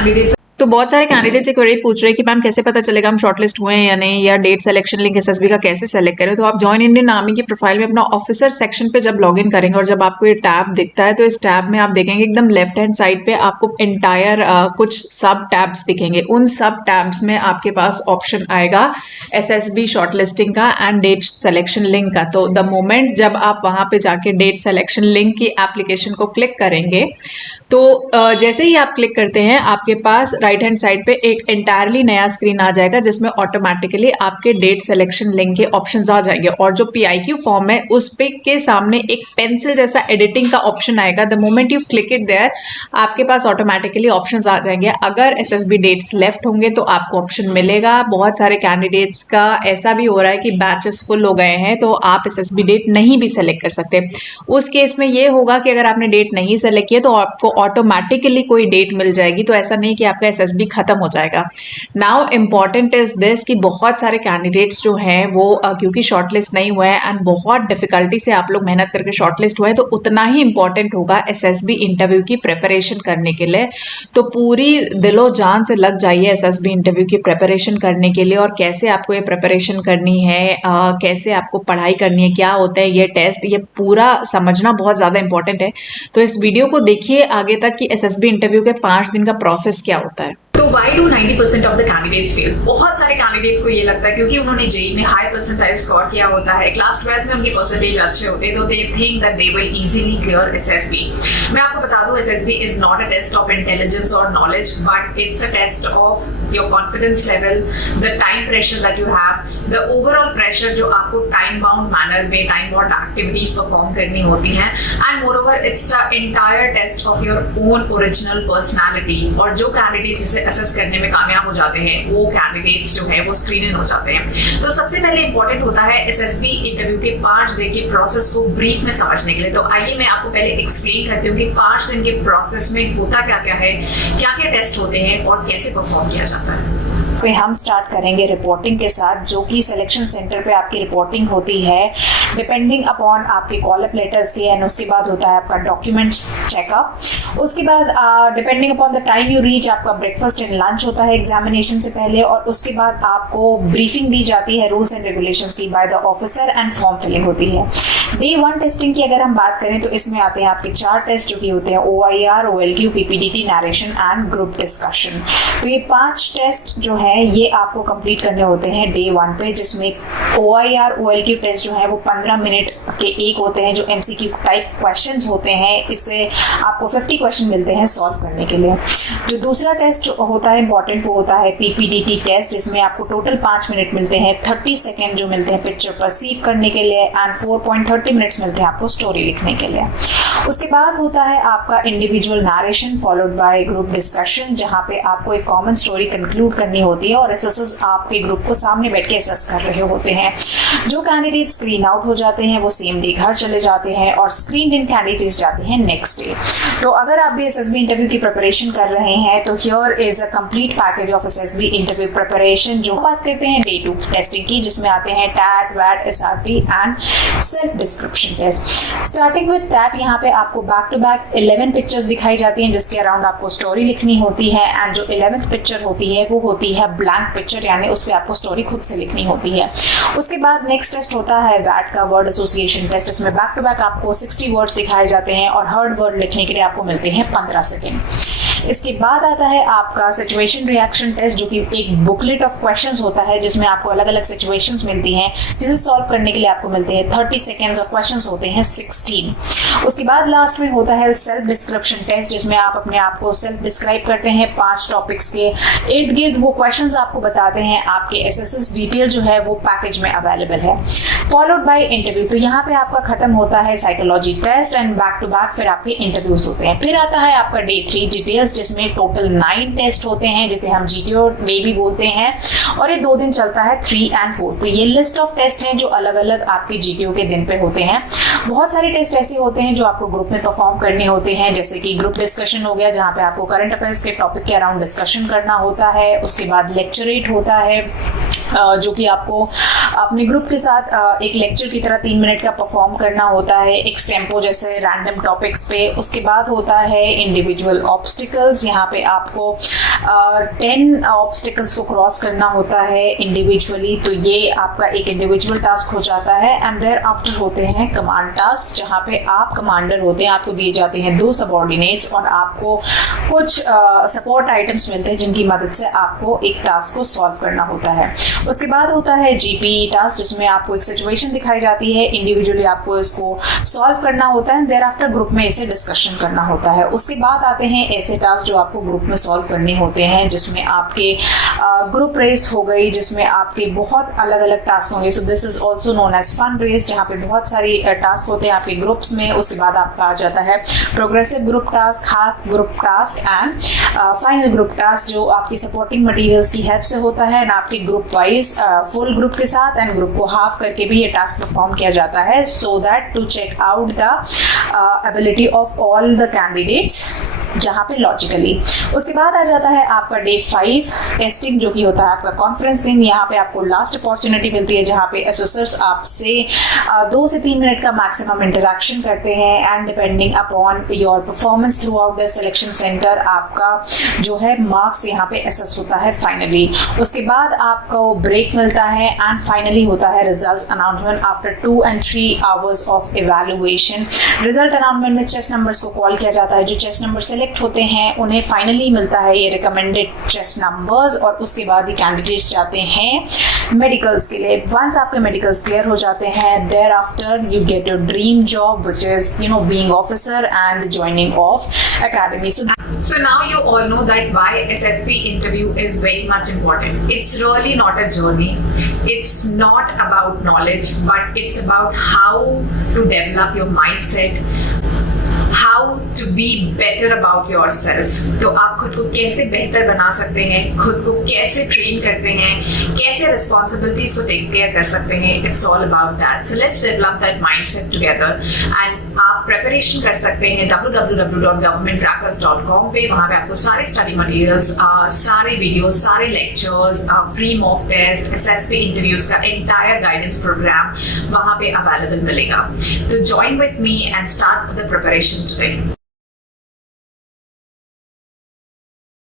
Candidates तो बहुत सारे कैंडिडेट्स एक क्वेरी पूछ रहे हैं कि मैम कैसे पता चलेगा हम शॉर्टलिस्ट हुए हैं या नहीं, या डेट सिलेक्शन लिंक एसएसबी का कैसे सेलेक्ट करें। तो आप जॉइन इंडियन आर्मी की प्रोफाइल में अपना ऑफिसर सेक्शन पे जब लॉगिन करेंगे और जब आपको ये टैब दिखता है तो इस टैब में आप देखेंगे एकदम लेफ्ट हैंड साइड पे आपको एंटायर कुछ सब टैब्स दिखेंगे। उन सब टैब्स में आपके पास ऑप्शन आएगा एसएसबी शॉर्टलिस्टिंग का एंड डेट सिलेक्शन लिंक का। तो द मोमेंट जब आप वहां पे जाके डेट सिलेक्शन लिंक की एप्लीकेशन को क्लिक करेंगे तो जैसे ही आप क्लिक करते हैं आपके पास राइट हैंड साइड पे एक एंटायरली नया स्क्रीन आ जाएगा जिसमें ऑटोमेटिकली आपके डेट सिलेक्शन लिंक के ऑप्शंस आ जाएंगे और जो पीआईक्यू फॉर्म है उस पे के सामने एक पेंसिल जैसा एडिटिंग का ऑप्शन आएगा। The moment you click it there आपके पास ऑटोमेटिकली ऑप्शंस आ जाएंगे। अगर एसएसबी डेट्स लेफ्ट होंगे तो आपको ऑप्शन मिलेगा। बहुत सारे कैंडिडेट्स का ऐसा भी हो रहा है कि बैचेस फुल हो गए हैं तो आप एसएसबी डेट नहीं भी सेलेक्ट कर सकते। उस केस में ये होगा कि अगर आपने डेट नहीं सेलेक्ट किया तो आपको ऑटोमेटिकली कोई डेट मिल जाएगी। तो ऐसा नहीं कि आपका एसएसबी खत्म हो जाएगा। नाउ इम्पॉर्टेंट इज दिस कि बहुत सारे कैंडिडेट्स जो हैं वो क्योंकि शॉर्टलिस्ट नहीं हुए हैं एंड बहुत डिफिकल्टी से आप लोग मेहनत करके शॉर्टलिस्ट हुए हैं तो उतना ही इंपॉर्टेंट होगा एसएसबी इंटरव्यू की प्रिपरेशन करने के लिए। तो पूरी दिलो जान से लग जाइए एसएसबी इंटरव्यू की प्रिपरेशन करने के लिए। और कैसे आपको ये प्रिपरेशन करनी है, कैसे आपको पढ़ाई करनी है, क्या होता है ये टेस्ट, ये पूरा समझना बहुत ज़्यादा इंपॉर्टेंट है। तो इस वीडियो को देखिए आगे तक कि एसएसबी इंटरव्यू के 5 दिन का प्रोसेस क्या होता है। तो why do 90% of the candidates fail? बहुत सारे कैंडिडेट्स को ये लगता है क्योंकि उन्होंने जेईई में हाई परसेंटाइल स्कोर किया होता है, क्लास 12th में उनके परसेंटेज अच्छे होते हैं तो they think that they will easily clear SSB. मैं आपको बता दूं SSB is not a test of intelligence और knowledge but it's a test of your confidence level, the time pressure that you have, the overall pressure जो आपको time bound manner में time bound activities perform करनी होती हैं and moreover it's the entire test of your own original personality. और जो candidates इसे assess करने में कामयाब हो जाते हैं वो कैंडिडेट्स जो है वो स्क्रीन इन हो जाते हैं। तो सबसे पहले इंपॉर्टेंट होता है एसएसबी इंटरव्यू के 5 दिन के प्रोसेस को ब्रीफ में समझने के लिए। तो आइए मैं आपको पहले एक्सप्लेन करती हूँ कि 5 दिन के प्रोसेस में होता क्या क्या है, क्या क्या टेस्ट होते हैं और कैसे परफॉर्म किया जाता है। पे हम स्टार्ट करेंगे रिपोर्टिंग के साथ, जो कि सिलेक्शन सेंटर पे आपकी रिपोर्टिंग होती है डिपेंडिंग अपॉन आपके कॉल अप लेटर्स के एंड उसके बाद होता है आपका डॉक्यूमेंट चेकअप। उसके बाद depending upon the time you reach आपका ब्रेकफास्ट एंड लंच होता है एग्जामिनेशन से पहले और उसके बाद आपको ब्रीफिंग दी जाती है रूल्स एंड रेगुलेशंस की by the officer and form filling होती है। डे 1 टेस्टिंग की अगर हम बात करें तो इसमें आते हैं आपके 4 टेस्ट जो कि होते हैं OIR, OLQ, PPDT, narration and group discussion. तो ये 5 टेस्ट जो है ये आपको कंप्लीट करने होते हैं डे 1 पे, जिसमें OIR, OLQ टेस्ट जो है वो 15 मिनट के एक होते हैं जो MCQ टाइप क्वेश्चंस होते हैं। इससे आपको 50 क्वेश्चन मिलते हैं सॉल्व करने के लिए। जो दूसरा टेस्ट होता है इंपॉर्टेंट वो होता है PPDT टेस्ट, जिसमें आपको टोटल 5 मिनट मिलते हैं, 30 सेकेंड जो मिलते हैं पिक्चर परसीव करने के लिए एंड 4.30 मिनट्स मिलते हैं आपको स्टोरी लिखने के लिए। उसके बाद होता है आपका individual narration followed by group discussion, जहाँ पे आपको एक कॉमन स्टोरी कंक्लूड करनी होती है और एसएसएस आपके ग्रुप को सामने बैठ के एसेस कर रहे होते हैं। जो कैंडिडेट स्क्रीन आउट हो जाते हैं वो सेम डे घर चले जाते हैं और स्क्रीन इन कैंडिडेट्स जाते हैं नेक्स्ट डे। तो अगर आप भी एसएसबी इंटरव्यू की प्रिपरेशन कर रहे हैं तो here is a complete package of SSB interview preparation. जो बात करते हैं डे 2 टेस्टिंग की, जिसमें आते हैं टैट, वैट, SRT and self description test. Starting with TAT, यहाँ पे आपको बैक टू बैक 11 पिक्चर्स दिखाई जाती हैं जिसके अराउंड आपको स्टोरी लिखनी होती है एंड जो 11th पिक्चर होती है वो होती है ब्लैंक पिक्चर, यानी उस पे आपको स्टोरी खुद से लिखनी होती है। उसके बाद नेक्स्ट टेस्ट होता है वैट का वर्ड एसोसिएशन टेस्ट। इसमें बैक टू बैक आपको 60 वर्ड्स दिखाए जाते हैं और हर वर्ड लिखने के लिए आपको मिलते हैं 15 सेकेंड। इसके बाद आता है आपका सिचुएशन रिएक्शन टेस्ट, जो कि एक बुकलेट ऑफ क्वेश्चंस होता है जिसमें आपको अलग अलग सिचुएशंस मिलती हैं जिसे सॉल्व करने के लिए आपको मिलते हैं 30 सेकेंड्स और क्वेश्चंस होते हैं 16। उसके बाद लास्ट में होता है सेल्फ डिस्क्रिप्शन टेस्ट, जिसमें आप अपने आप को सेल्फ डिस्क्राइब करते हैं 5 टॉपिक्स के इर्द गिर्द। वो क्वेश्चंस आपको बताते हैं, आपके एसएसएस डिटेल जो है वो पैकेज में अवेलेबल है। फॉलोड बाय इंटरव्यू, तो यहाँ पे आपका खत्म होता है psychology test and back to back फिर आपके इंटरव्यूज होते हैं। फिर आता है आपका डे 3 डिटेल्स, जिसमें टोटल 9 टेस्ट होते हैं जिसे हम GTO डे भी बोलते हैं और ये 2 दिन चलता है 3 and 4। तो ये लिस्ट ऑफ टेस्ट हैं जो अलग अलग आपके GTO के दिन पे होते हैं। बहुत सारे टेस्ट ऐसे होते हैं जो आपको ग्रुप में परफॉर्म करने होते हैं, जैसे कि ग्रुप डिस्कशन हो गया जहाँ पे आपको करंट अफेयर्स के टॉपिक के अराउंड डिस्कशन करना होता है। उसके बाद लेक्चरेट होता है जो कि आपको अपने ग्रुप के साथ एक लेक्चर की तरह 3 मिनट का परफॉर्म करना होता है एक्सटेम्पो जैसे रैंडम टॉपिक्स पे। उसके बाद होता है इंडिविजुअल ऑब्स्टिकल्स। यहाँ पे आपको 10 ऑब्स्टिकल्स को क्रॉस करना होता है इंडिविजुअली, तो ये आपका एक इंडिविजुअल टास्क हो जाता है। एंड देयर आफ्टर होते हैं कमांड टास्क, जहाँ पे आप कमांडर होते हैं, आपको दिए जाते हैं 2 सबऑर्डिनेट्स और आपको कुछ सपोर्ट आइटम्स मिलते हैं जिनकी मदद से आपको एक टास्क को सॉल्व करना होता है। उसके बाद होता है जीपी टास्क, जिसमें आपको एक सिचुएशन दिखाई जाती है, इंडिविजुअली आपको इसको सॉल्व करना होता है, देयर आफ्टर ग्रुप में इसे डिस्कशन करना होता है। उसके बाद आते हैं ऐसे टास्क जो आपको ग्रुप में सॉल्व करने होते हैं, जिसमें आपके ग्रुप रेस हो गई, जिसमें आपके बहुत अलग अलग टास्क होंगे। So this is also known as fun race, जहाँ पे बहुत सारी टास्क होते हैं आपके ग्रुप्स में। उसके बाद आपका आ जाता है progressive group task, half group task and final group task, जो आपकी सपोर्टिंग मटेरियल्स की हेल्प से होता है एंड आपके ग्रुप वाइज फुल ग्रुप के साथ एंड ग्रुप को हाफ करके भी ये टास्क परफॉर्म किया जाता है, so that to check out the ability of all the candidates, जहाँ पे लॉजिकली। उसके बाद आ जाता है आपका डे 5 टेस्टिंग, जो कि होता है आपका कॉन्फ्रेंस दिन। यहाँ पे आपको लास्ट अपॉर्चुनिटी मिलती है जहाँ पे असेसर्स आपसे 2 से 3 मिनट का मैक्सिमम इंटरेक्शन करते हैं and depending upon your performance through out the selection centre आपका जो है मार्क्स यहाँ पे असेस होता है फाइनली। उसके बाद आपको ब्रेक मिलता है एंड फाइनली होता है result announcement after 2 and 3 hours of evaluation. Result announcement में चेस्ट नंबर्स को कॉल किया जाता है। जो चेस्ट नंबर सेलेक्ट होते हैं उन्हें फाइनली मिलता है ये रिकमेंडेड चेस्ट नंबर्स और उसके बाद ही कैंडिडेट्स जाते हैं मेडिकल्स के लिए। वंस आपके मेडिकल्स क्लियर हो जाते हैं, thereafter you get your dream job which is being officer and joining of academy. So now you all know that why SSB interview is very much important. It's really not a journey. It's not about knowledge, but it's about how to develop your mindset, how to be better about yourself. तो आप खुद को कैसे बेहतर बना सकते हैं, खुद को कैसे ट्रेन करते हैं, कैसे रिस्पॉन्सिबिलिटीज को टेक केयर कर सकते हैं। It's all about that. So let's develop that mindset together and आप प्रिपरेशन कर सकते हैं www.governmentcrackers.com पे। वहाँ पे आपको सारे स्टडी मटेरियल्स, सारे वीडियोस, सारे lectures, free mock test, SSB interviews का एंटायर गाइडेंस प्रोग्राम वहाँ पे अवेलेबल मिलेगा। तो join with me and start the preparation today.